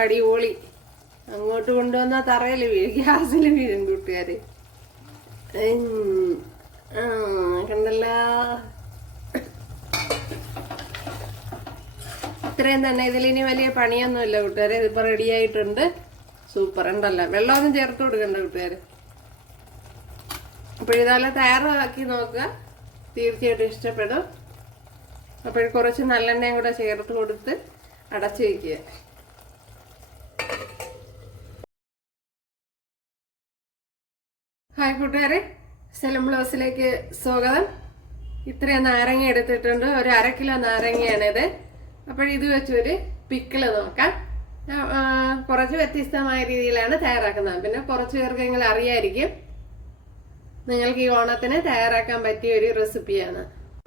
അടിപൊളി. അങ്ങോട്ട് കൊണ്ടുവന്ന തറയിൽ വീഴും, ഗ്യാസിൽ വീഴും കൂട്ടുകാര്. കണ്ടല്ല, ഇത്രയും തന്നെ. ഇതിലിനി വലിയ പണിയൊന്നുമില്ല കൂട്ടുകാരെ. ഇതിപ്പോ റെഡി ആയിട്ടുണ്ട്. സൂപ്പർ ഉണ്ടല്ലോ. വെള്ളമൊന്നും ചേർത്ത് കൊടുക്കണ്ട കൂട്ടുകാര്. അപ്പോൾ ഇതെല്ലാം തയ്യാറാക്കി നോക്കുക, തീർച്ചയായിട്ടും ഇഷ്ടപ്പെടും. അപ്പോൾ കുറച്ച് നല്ലെണ്ണയും കൂടെ ചേർത്ത് കൊടുത്ത് അടച്ചു വയ്ക്കുക. ഹായ് കൂട്ടുകാരെ, സെലം ബ്ലോസിലേക്ക് സ്വാഗതം. ഇത്രയും നാരങ്ങ എടുത്തിട്ടുണ്ട്, ഒരു 1/2 കിലോ നാരങ്ങയാണിത്. അപ്പോൾ ഇത് വെച്ചൊരു പിക്കിള് നോക്കാം. കുറച്ച് വ്യത്യസ്തമായ രീതിയിലാണ് തയ്യാറാക്കുന്നത്. പിന്നെ കുറച്ച് പേർക്കെങ്കിലും അറിയായിരിക്കും. നിങ്ങൾക്ക് ഈ ഓണത്തിന് തയ്യാറാക്കാൻ പറ്റിയ ഒരു റെസിപ്പിയാണ്.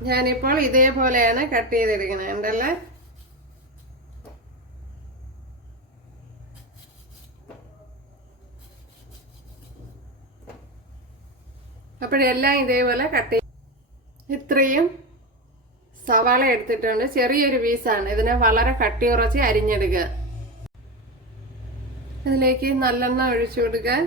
ഞാനിപ്പോൾ ഇതേപോലെയാണ് കട്ട് ചെയ്തെടുക്കുന്നത്. ഉണ്ടല്ലേ, അപ്പോഴെല്ലാം ഇതേപോലെ കട്ട് ചെയ്ത്. ഇത്രയും സവാള എടുത്തിട്ടുണ്ട്. ചെറിയൊരു പീസാണ്. ഇതിനെ വളരെ കട്ടി കുറച്ച് അരിഞ്ഞെടുക്കുക. ഇതിലേക്ക് നല്ലെണ്ണ ഒഴിച്ചു കൊടുക്കുക.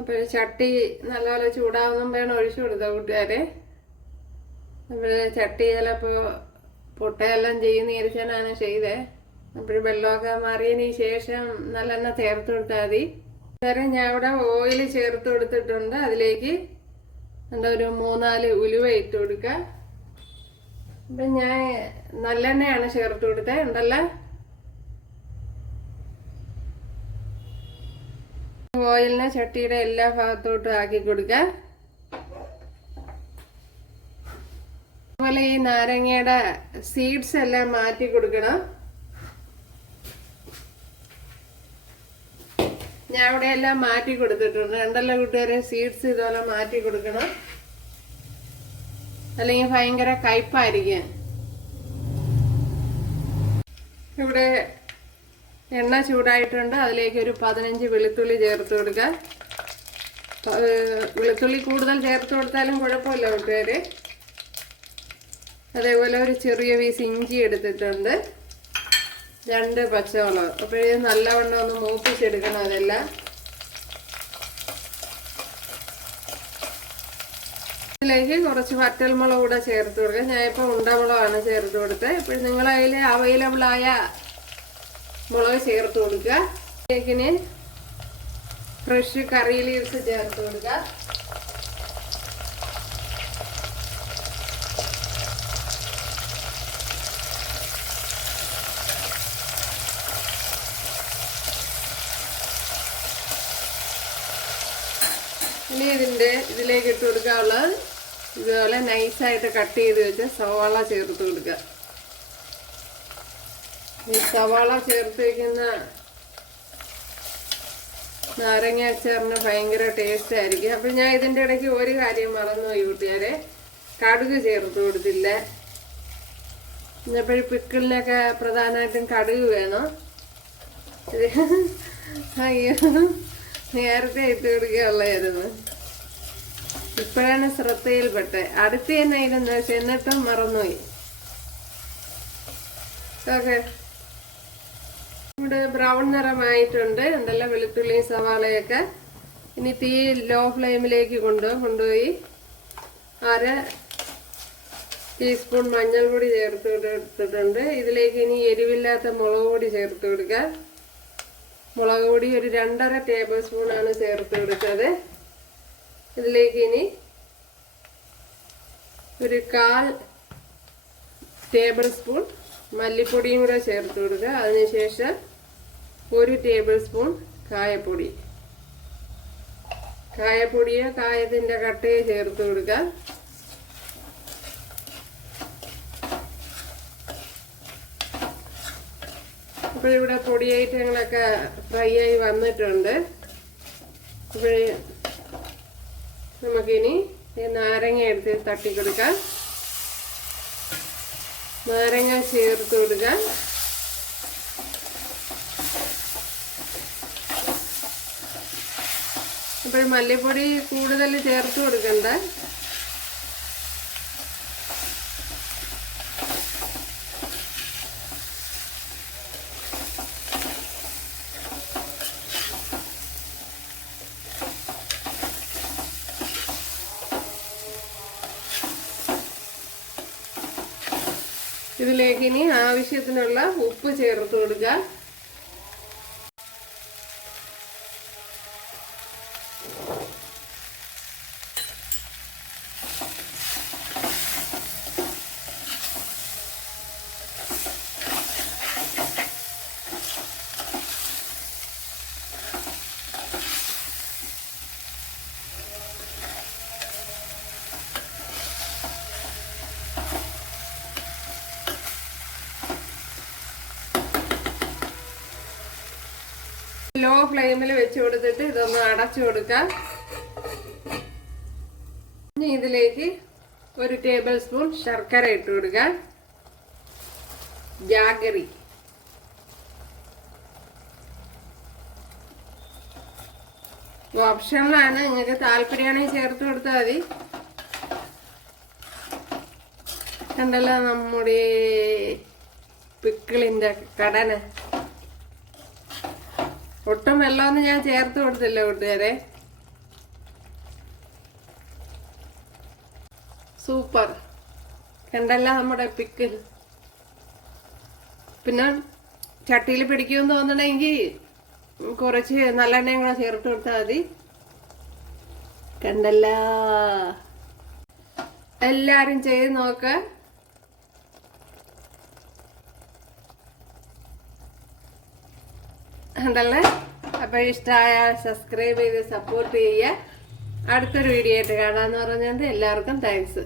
അപ്പോൾ ചട്ടി നല്ലപോലെ ചൂടാവുമ്പം വേണം ഒഴിച്ചു കൊടുക്കുക കൂട്ടുകാരെ. അപ്പോൾ ചട്ടി ചിലപ്പോൾ പൊട്ടയെല്ലാം ചെയ്യുന്ന ഇരിച്ചാണ് ചെയ്തേ. അപ്പോൾ വെള്ളമൊക്കെ മാറിയതിന് ശേഷം നല്ലെണ്ണ ചേർത്ത് കൊടുത്താൽ മതി. വേറെ ഞാൻ ഇവിടെ ഓയിൽ ചേർത്ത് കൊടുത്തിട്ടുണ്ട്. അതിലേക്ക് ഒരു 3-4 ഉലുവ ഇട്ട് കൊടുക്കുക. അപ്പം ഞാൻ നല്ലെണ്ണയാണ് ചേർത്ത് കൊടുത്തത്. ഉണ്ടല്ലോ, ഓയിലിനെ ചട്ടിയുടെ എല്ലാ ഭാഗത്തോട്ടും ആക്കി കൊടുക്കുക. അതുപോലെ ഈ നാരങ്ങയുടെ സീഡ്സ് എല്ലാം മാറ്റി കൊടുക്കണം. ഞാൻ ഇവിടെ എല്ലാം മാറ്റി കൊടുത്തിട്ടുണ്ട്. ഉണ്ടല്ലോ കൂട്ടുകാരെ, സീഡ്സ് ഇതുപോലെ മാറ്റി കൊടുക്കണം, അല്ലെങ്കിൽ ഭയങ്കര കയ്പായിരിക്കും. ഇവിടെ എണ്ണ ചൂടായിട്ടുണ്ട്. അതിലേക്ക് ഒരു 15 വെളുത്തുള്ളി ചേർത്ത് കൊടുക്കുക. വെളുത്തുള്ളി കൂടുതൽ ചേർത്ത് കൊടുത്താലും കുഴപ്പമില്ല കൂട്ടുകാര്. അതേപോലെ ഒരു ചെറിയ പീസ് ഇഞ്ചി എടുത്തിട്ടുണ്ട്, 2 പച്ചമുളക്. അപ്പോൾ ഇത് നല്ലവണ്ണം ഒന്ന് മൂപ്പിച്ചെടുക്കണം. അതെല്ലാം ഇതിലേക്ക് കുറച്ച് വറ്റൽമുളക് കൂടെ ചേർത്ത് കൊടുക്കുക. ഞാനിപ്പോൾ ഉണ്ടമുളകാണ് ചേർത്ത് കൊടുത്തത്. ഇപ്പോൾ നിങ്ങളതിൽ അവൈലബിളായ മുളക് ചേർത്ത് കൊടുക്കുക. ഇതിന് ഫ്രഷ് കറി ലീവ്സ് ചേർത്ത് കൊടുക്കുക. ഇനി ഇതിലേക്ക് ഇട്ട് കൊടുക്കാനുള്ളത് ഇതുപോലെ നൈസായിട്ട് കട്ട് ചെയ്ത് വെച്ച് സവാള ചേർത്ത് കൊടുക്കുക. ഈ സവാള ചേർത്ത് വയ്ക്കുന്ന നാരങ്ങ അച്ചാറിന് ഭയങ്കര ടേസ്റ്റ് ആയിരിക്കും. അപ്പം ഞാൻ ഇതിൻ്റെ ഇടയ്ക്ക് ഒരു കാര്യം മറന്നുപോയി കൂട്ടുകാരെ, കടുക് ചേർത്ത് കൊടുത്തില്ല. എപ്പോഴും പിക്കിളിനൊക്കെ പ്രധാനമായിട്ടും കടുക് വേണം. അയ്യോ, നേരത്തെ ഇട്ട് കൊടുക്കുകയുള്ളായിരുന്നു. ഇപ്പോഴാണ് ശ്രദ്ധയിൽപ്പെട്ടത്. അടുത്ത് തന്നെ ഇരുന്ന് എന്നിട്ടും മറന്നുപോയി. ഓക്കെ, ഇവിടെ ബ്രൗൺ നിറമായിട്ടുണ്ട്. എന്തെല്ലാം വെളുത്തുള്ളിയും സവാളയൊക്കെ. ഇനി തീ ലോ ഫ്ലെയിമിലേക്ക് കൊണ്ടുപോയി 1/2 ടീസ്പൂൺ മഞ്ഞൾപ്പൊടി ചേർത്ത് കൊടുത്തിട്ടുണ്ട്. ഇതിലേക്ക് ഇനി എരിവില്ലാത്ത മുളക് പൊടി ചേർത്ത് കൊടുക്കുക. മുളക് പൊടി ഒരു 2.5 ടേബിൾ സ്പൂണാണ് ചേർത്ത് കൊടുത്തത്. ഇതിലേക്ക് ഇനി ഒരു 1/4 ടേബിൾ സ്പൂൺ മല്ലിപ്പൊടിയും കൂടെ ചേർത്ത് കൊടുക്കുക. അതിനുശേഷം 1 ടേബിൾ സ്പൂൺ കായപ്പൊടിയോ കായത്തിന്റെ കട്ടയോ ചേർത്ത് കൊടുക്കുക. അപ്പോൾ ഇവിടെ പൊടി ഐറ്റങ്ങളൊക്കെ ഫ്രൈ ആയി വന്നിട്ടുണ്ട്. അപ്പോൾ നമുക്കിനി നാരങ്ങ എടുത്ത് തട്ടിക്കൊടുക്കാം. നാരങ്ങ ചേർത്ത് കൊടുക്കുക. അപ്പോൾ മല്ലിപ്പൊടി കൂടുതൽ ചേർത്ത് കൊടുക്കണ്ട. ഇതിലേക്ക് ഇനി ആവശ്യത്തിനുള്ള ഉപ്പ് ചേർത്ത് കൊടുക്കുക. ലോ ഫ്ലെയിമിൽ വെച്ച് കൊടുത്തിട്ട് ഇതൊന്ന് അടച്ചു കൊടുക്കാം. ഇനി ഇതിലേക്ക് 1 ടേബിൾ സ്പൂൺ ശർക്കര ഇട്ട് കൊടുക്കാം. ജാഗറി, ഓപ്ഷനിലാണ്, നിങ്ങൾക്ക് താല്പര്യമാണെങ്കിൽ ചേർത്ത് കൊടുത്താൽ മതി. കണ്ടല്ലോ നമ്മുടെ പിക്കിളിന്റെ കടന. ഒട്ടും വെള്ളമൊന്നും ഞാൻ ചേർത്ത് കൊടുത്തില്ല കൂട്ടുകാരെ. സൂപ്പർ. കണ്ടല്ലോ നമ്മുടെ പിക്കിൾ. പിന്നെ ചട്ടിയിൽ പിടിക്കുമെന്ന് തോന്നണമെങ്കിൽ കുറച്ച് നല്ലെണ്ണയും കൂടെ ചേർത്ത് കൊടുത്താൽ മതി. കണ്ടല്ലോ, എല്ലാരും ചെയ്ത് നോക്ക. കണ്ടല്ലേ. അപ്പൊ ഇഷ്ടമായ സബ്സ്ക്രൈബ് ചെയ്ത് സപ്പോർട്ട് ചെയ്യുക. അടുത്തൊരു വീഡിയോ ആയിട്ട് കാണാന്ന് പറഞ്ഞുകൊണ്ട് എല്ലാവർക്കും താങ്ക്സ്.